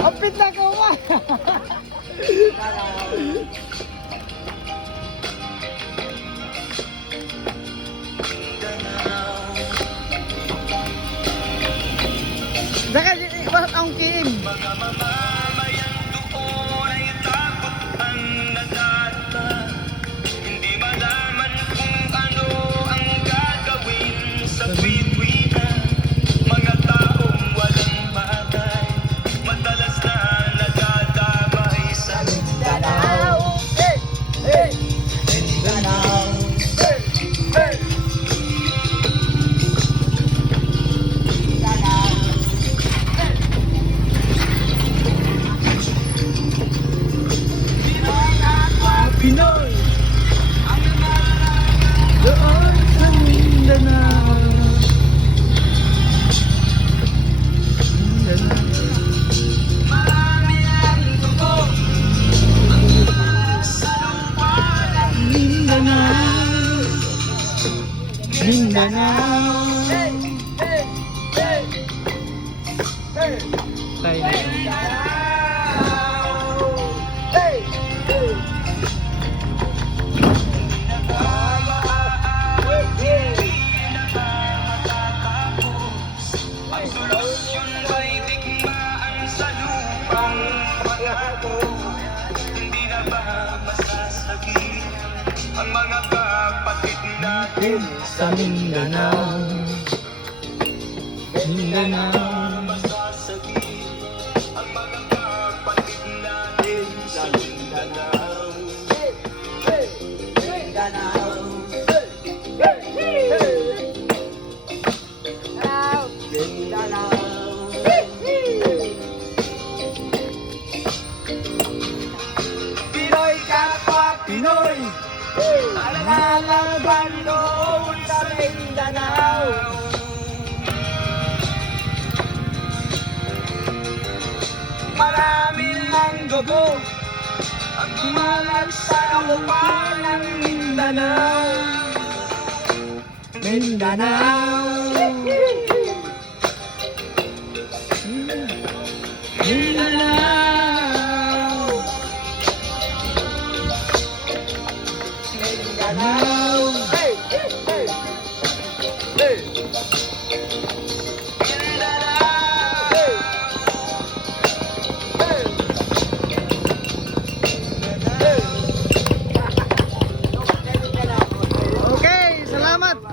Apit na ko ba? Saka bakit ang king? Mga mamamayang doon ay takot ang nadata. Hindi malaman kung ano ang gagawin sa tuwi-tuwian. Mga taong walang patay, madalas na nagdadamay sa Mindanao. Hey! Hey! Mindanao. Hey! Hey! Pinoy doon sa Mindanao. marami ang dugo ang sa lupa ng Mindanao. Mindanao. Hey! Hey! Hey! Hey! Tayo. Hey! Hey! Ang solusyon ay digmaan sa lupang pangako. Hindi na ba masasagi ang mga kapatid natin Sa Mindanao. Mindanao. masasagi ang mga kapatid natin sa Mindanao. Mindanao. Pinoy kapwa Pinoy, alalaban doon sa Mindanao. Marami ng dugo ang kumalat sa lupa ng Mindanao. Mindanao. Mindanao. Mindanao. Hey, hey, hey. Hey. Mindanao. Hey. Hey. Okay, salamat.